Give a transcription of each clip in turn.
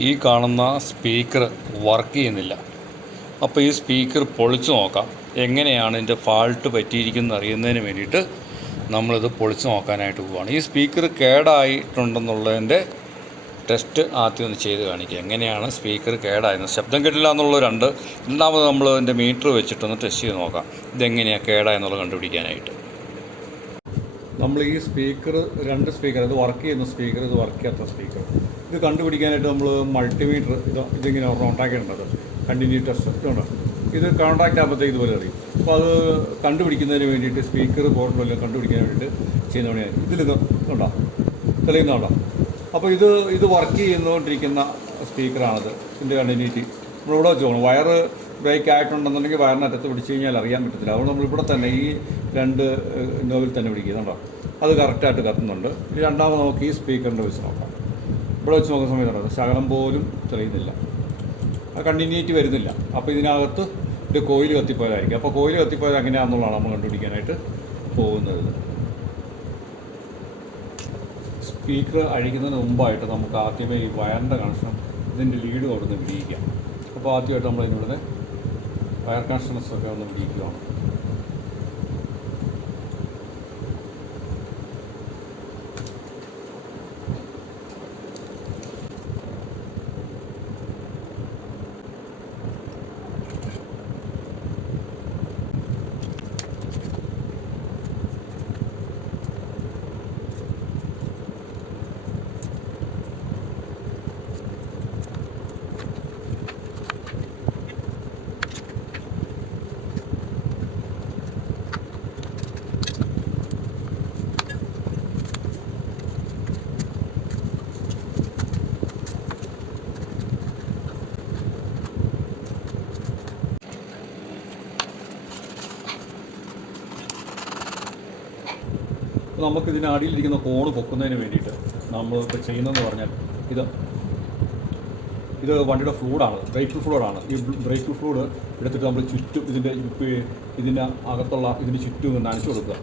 ഈ കാണുന്ന speaker work ചെയ്യുന്നില്ല. അപ്പോൾ ഈ സ്പീക്കർ പൊളിച്ചു നോക്കാം. എങ്ങനെയാണ് ഇതിന്റെ ഫാൾട്ട് പറ്റിയിരിക്കുന്നത് അറിയുന്നതിന് വേണ്ടിയിട്ട് നമ്മളിത് പൊളിച്ചു നോക്കാനായിട്ട് പോവുകയാണ് ഈ സ്പീക്കർ കേടായിട്ടുണ്ടെന്നുള്ളതിന്റെ ടെസ്റ്റ് ആദ്യം ഒന്ന് ചെയ്ത് കാണിക്കുക എങ്ങനെയാണ് സ്പീക്കർ കേടായിരുന്നത് ശബ്ദം കേട്ടില്ല എന്നുള്ള രണ്ട്. രണ്ടാമത് നമ്മൾ അതിന്റെ മീറ്റർ വെച്ചിട്ടൊന്ന് ടെസ്റ്റ് ചെയ്ത് നോക്കാം. ഇതെങ്ങനെയാണ് കേടായെന്നുള്ളത് കണ്ടുപിടിക്കാനായിട്ട്. നമ്മൾ ഈ സ്പീക്കർ രണ്ട് സ്പീക്കർ ഇത് വർക്ക് ചെയ്യുന്ന സ്പീക്കർ ഇത് വർക്ക് ചെയ്യാത്ത സ്പീക്കർ ഇത് കണ്ടുപിടിക്കാനായിട്ട് നമ്മൾ മൾട്ടിമീറ്റർ ഇത് ഇതിങ്ങനെ കോൺടാക്ട് കണ്ടിന്യൂ ടെസ്റ്റ് ഇതുണ്ട്? ഇത് കോൺടാക്ട് ആകുമ്പോഴത്തേക്ക് ഇതുപോലെ അറിയും. അപ്പോൾ അത് കണ്ടുപിടിക്കുന്നതിന് വേണ്ടിയിട്ട് സ്പീക്കർ പോർട്ട് വല്ലതും കണ്ടുപിടിക്കാൻ വേണ്ടിയിട്ട് ചെയ്യുന്ന ചെയ്യുന്നതാണ് ഇതിൽ ഉണ്ടോ? തെളിയുന്നുണ്ടോ? അപ്പോൾ ഇത് ഇത് വർക്ക് ചെയ്യുന്നുകൊണ്ടിരിക്കുന്ന സ്പീക്കറാണത് ഇതിന്റെ കണ്ടിന്യൂറ്റി നമ്മളിവിടെ വെച്ച് പോകണം വയറ് ബ്രേക്ക് ആയിട്ടുണ്ടെന്നുണ്ടെങ്കിൽ വയറിന് അറ്റത്ത് പിടിച്ചു കഴിഞ്ഞാൽ അറിയാൻ പറ്റത്തില്ല. അതുകൊണ്ട് നമ്മളിവിടെ തന്നെ ഈ രണ്ട് നോവിൽ തന്നെ പിടിക്കുന്നുണ്ടോ അത് കറക്റ്റായിട്ട് കത്തുന്നുണ്ട്. രണ്ടാമത് നോക്കി ഈ സ്പീക്കറിന്റെ വെച്ച് നോക്കാം. ഇവിടെ വെച്ച് നോക്കുന്ന സമയത്തുണ്ട് ശകലം പോലും തെളിയുന്നില്ല. കണ്ടിന്യൂറ്റി വരുന്നില്ല. അപ്പോൾ ഇതിനകത്ത് ഒരു കോയിൽ കത്തിപ്പോയതായിരിക്കും. അപ്പോൾ കോയിൽ കത്തിപ്പോയത് എങ്ങനെയാണെന്നുള്ളതാണ് നമ്മൾ കണ്ടുപിടിക്കാനായിട്ട് പോകുന്നത്. സ്പീക്കർ അഴിക്കുന്നതിന് മുമ്പായിട്ട് നമുക്ക് ആദ്യമേ ഈ വയറിന്റെ കണക്ഷൻ ഇതിന്റെ ലീഡ് കൊടുത്ത് വിടിയിക്കാം അപ്പോൾ ആദ്യമായിട്ട് നമ്മൾ ഇതിവിടെ വയർ കൺസ്റ്റൻസൊക്കെ ഒന്ന് വിടിയിക്കുകയാണ് നമുക്ക് ഇതിന് അടിയിലിരിക്കുന്ന കോണ് പൊക്കുന്നതിന് വേണ്ടിയിട്ട് നമ്മൾ ഇപ്പോൾ ചെയ്യുന്നതെന്ന് പറഞ്ഞാൽ ഇത് ഇത് വണ്ടിയുടെ ഫ്ലൂഡാണ് ബ്രേക്ക് ഫ്ലൂഡാണ്. ഈ ബ്രേക്ക് ഫ്ലൂഡ് എടുത്തിട്ട് നമ്മൾ ചുറ്റും ഇതിന്റെ ഇതിന്റെ അകത്തുള്ള ഇതിന് ചുറ്റും ഒന്ന് നനച്ചു കൊടുക്കുക.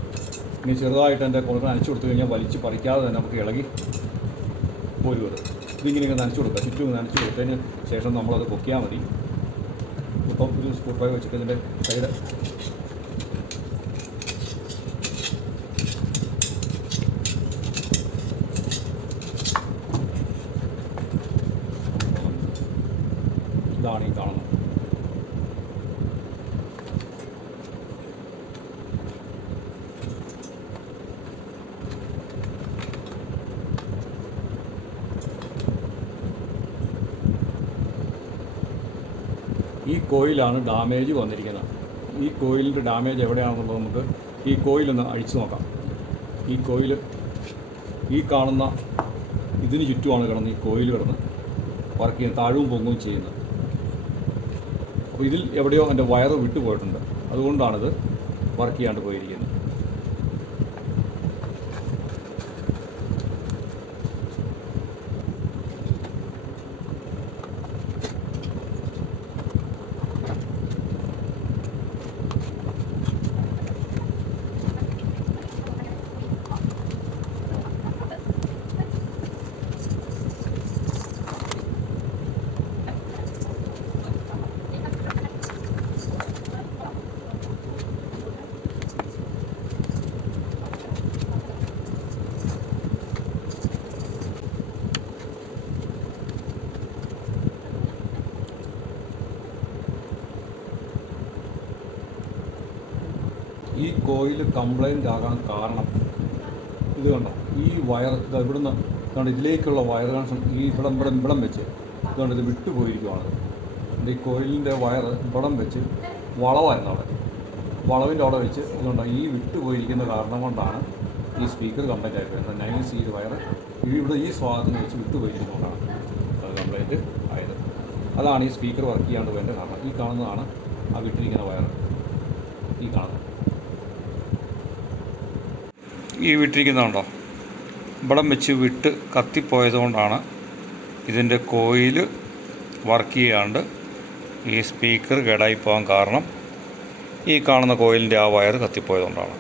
ഇനി ചെറുതായിട്ട് എന്റെ കൊണ്ടു നനച്ചു കൊടുത്തു കഴിഞ്ഞാൽ വലിച്ച് പറിക്കാതെ തന്നെ നമുക്ക് ഇളകി പോരും അത് ഇതിങ്ങനെ ഇങ്ങനെ നനച്ചു കൊടുക്കുക ചുറ്റും നനച്ചു കൊടുത്തതിന് ശേഷം നമ്മളത് പൊക്കിയാൽ മതി. ഇപ്പം ഒരു സ്കൂൾ ഡ്രൈവ് വെച്ചിട്ട് ഇതിന്റെ സൈഡ് ഇതാണ് ഈ കാണുന്നത് ഈ കോയിലാണ് ഡാമേജ് വന്നിരിക്കുന്നത്. ഈ കോയിലിന്റെ ഡാമേജ് എവിടെയാണെന്നുള്ളത് നമുക്ക് ഈ കോയിലൊന്ന് അഴിച്ചു നോക്കാം. ഈ കോയിൽ ഈ കാണുന്ന ഇതിന് ചുറ്റുമാണ് കിടന്ന് ഈ കോയിൽ കിടന്ന് വർക്ക് ചെയ്യുന്നത് താഴവും പൊങ്ങും ചെയ്യുന്നത്. അപ്പോൾ ഇതിൽ എവിടെയോ എന്റെ വയറ് വിട്ടുപോയിട്ടുണ്ട്. അതുകൊണ്ടാണിത് വർക്ക് ചെയ്യാണ്ട് പോയിരിക്കുന്നത്. കോയിൽ കംപ്ലൈന്റ് ആകാൻ കാരണം ഇത് കണ്ടോ? ഈ വയർ ഇത് ഇവിടുന്ന് കണ്ടോ ഇതിലേക്കുള്ള വയർ കണക്ഷൻ ഈ ഇവിടം ഇവിടം ഇവിടം വെച്ച് ഇതുകൊണ്ട് ഇത് വിട്ടുപോയിരിക്കുവാണ്. ഈ കോയിലിന്റെ വയർ ഇവിടം വെച്ച് വളവായിരുന്നു അവിടെ. വളവിന്റെ അവിടെ വെച്ച് ഇതുകൊണ്ട് ഈ വിട്ടുപോയിരിക്കുന്ന കാരണം കൊണ്ടാണ് ഈ സ്പീക്കർ കംപ്ലൈന്റ് ആയി വരുന്നത് നൈസ് സി വയർ ഇവിടെ ഈ സ്വാധീനം വെച്ച് വിട്ടുപോയിരിക്കുന്നതാണ് അത് കംപ്ലൈന്റ് ആയത്. അതാണ് ഈ സ്പീക്കർ വർക്ക് ചെയ്യാണ്ട് വേണ്ട കാരണം. ഈ കാണുന്നതാണ് ആ വിട്ടിരിക്കുന്ന വയർ ഈ കാണുന്നത്. ഈ വിട്ടിരിക്കുന്നുണ്ടോ ഇവിടം വെച്ച് വിട്ട് കത്തിപ്പോയതുകൊണ്ടാണ് ഇതിന്റെ കോയിൽ വർക്ക് ചെയ്യാണ്ട് ഈ സ്പീക്കർ കേടായി പോകാൻ കാരണം ഈ കാണുന്ന കോയിലിന്റെ ആ വയർ കത്തിപ്പോയതുകൊണ്ടാണ്.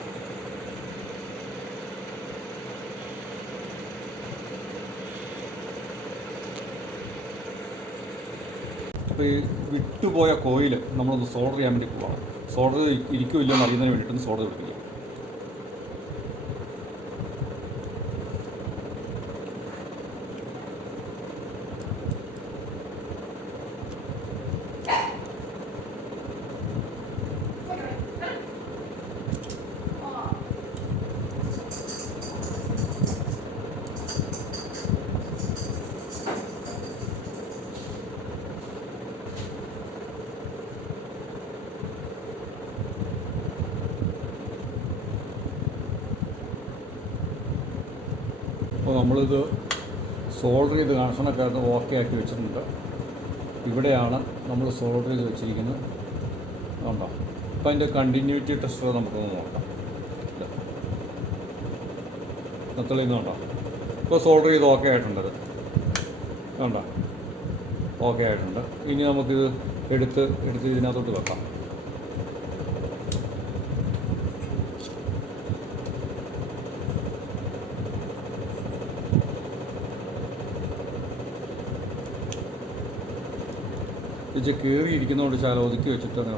അപ്പോൾ ഈ വിട്ടുപോയ കോയിൽ നമ്മളൊന്ന് സോൾഡർ ചെയ്യാൻ വേണ്ടി പോവാണ്. സോൾഡർ ഇരിക്കുമില്ലെന്ന് അറിയുന്നതിന് വേണ്ടിയിട്ടൊന്ന് സോൾഡർ പിടിപ്പിക്കുക നമ്മളിത് സോൾഡർ ചെയ്ത് കണക്ഷനൊക്കെ ഓക്കെ ആക്കി വെച്ചിട്ടുണ്ട്. ഇവിടെയാണ് നമ്മൾ സോൾഡർ ചെയ്ത് വെച്ചിരിക്കുന്നത്. ഉണ്ടോ അപ്പം അതിന്റെ കണ്ടിന്യൂറ്റി ടെസ്റ്റ് നമുക്കൊന്ന് നോക്കാം. തെളിയുന്നുണ്ടോ ഇപ്പോൾ സോൾഡർ ചെയ്ത് ഓക്കെ ആയിട്ടുണ്ടത് ഉണ്ടോ ഓക്കെ ആയിട്ടുണ്ട്. ഇനി നമുക്കിത് എടുത്ത് എടുത്ത് ഇതിനകത്തോട്ട് വെക്കാം. ഇത് കീറിയിരിക്കുന്നതുകൊണ്ട് ശാല ഒതുക്കി വെച്ചിട്ട് തന്നെ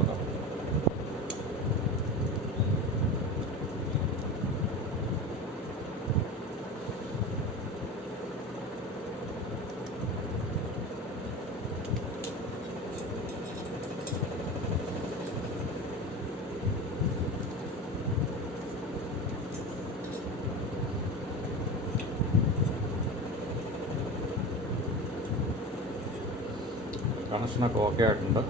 കണക്ഷനൊക്കെ ഓക്കെ ആയിട്ടുണ്ട്.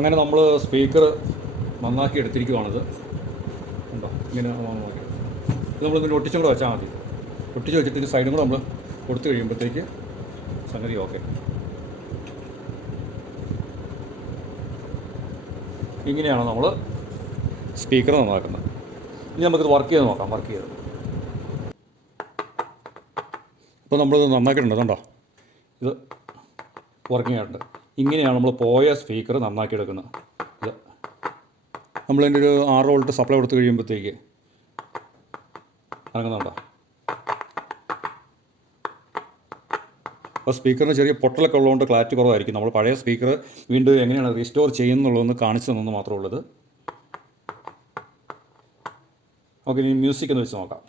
അങ്ങനെ നമ്മൾ സ്പീക്കർ നന്നാക്കി എടുത്തിരിക്കുവാണിത്. ഉണ്ടോ ഇങ്ങനെ നന്നാക്കി നമ്മളിങ്ങനെ ഒട്ടിച്ചും കൂടെ വെച്ചാൽ മതി. ഒട്ടിച്ച് വെച്ചിട്ട് ഇതിന്റെ സൈഡും കൂടെ നമ്മൾ കൊടുത്തു കഴിയുമ്പോഴത്തേക്ക് സംഗതി ഓക്കെ. ഇങ്ങനെയാണ് നമ്മൾ സ്പീക്കർ നന്നാക്കുന്നത്. ഇനി നമുക്കിത് വർക്ക് ചെയ്ത് നോക്കാം വർക്ക് ചെയ്ത്. ഇപ്പോൾ നമ്മളിത് നന്നാക്കിയിട്ടുണ്ട് കണ്ടോ? ഇത് വർക്കിംഗ് ആയിട്ടുണ്ട്. ഇങ്ങനെയാണ് നമ്മൾ പോയ സ്പീക്കർ നന്നാക്കി എടുക്കുന്നത് ഇത് നമ്മളതിന്റെ ഒരു ആറ് വോൾട്ട് സപ്ലൈ കൊടുത്ത് കഴിയുമ്പോഴത്തേക്ക് ഇറങ്ങുന്നുണ്ടോ? അപ്പോൾ സ്പീക്കറിന് ചെറിയ പൊട്ടലൊക്കെ ഉള്ളതുകൊണ്ട് ക്ലാരിറ്റി കുറവായിരിക്കും. നമ്മൾ പഴയ സ്പീക്കർ വീണ്ടും എങ്ങനെയാണ് റീസ്റ്റോർ ചെയ്യുന്നുള്ളതെന്ന് കാണിച്ചു തന്നെന്ന് മാത്രമേ ഉള്ളത്. ഓക്കെ ഇനി മ്യൂസിക് എന്ന് വെച്ച് നോക്കാം.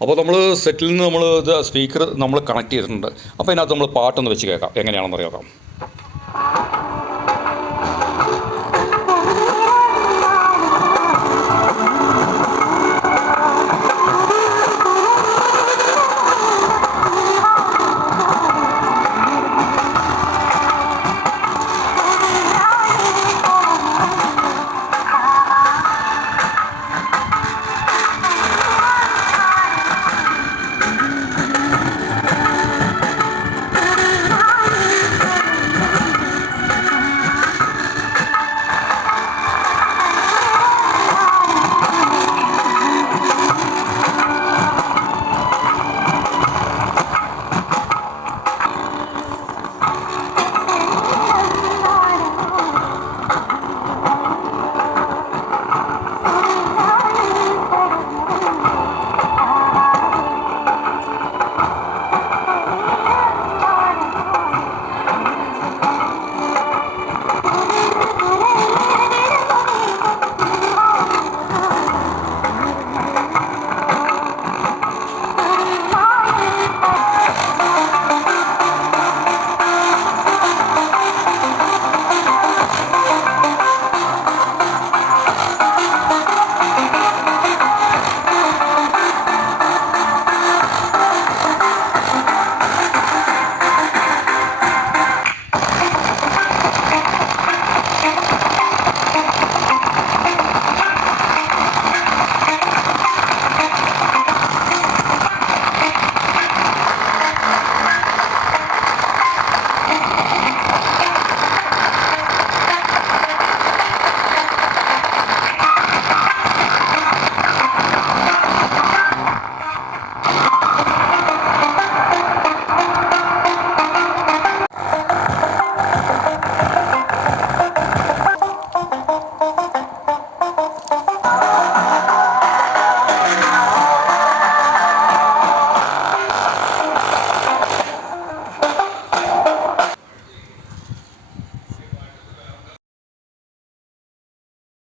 അപ്പോൾ നമ്മൾ സെറ്റിൽ നിന്ന് നമ്മൾ സ്പീക്കർ നമ്മൾ കണക്ട് ചെയ്തിട്ടുണ്ട്. അപ്പോൾ ഇതിനകത്ത് നമ്മൾ പാട്ടൊന്ന് വെച്ച് കേൾക്കാം. എങ്ങനെയാണെന്ന് അറിയാം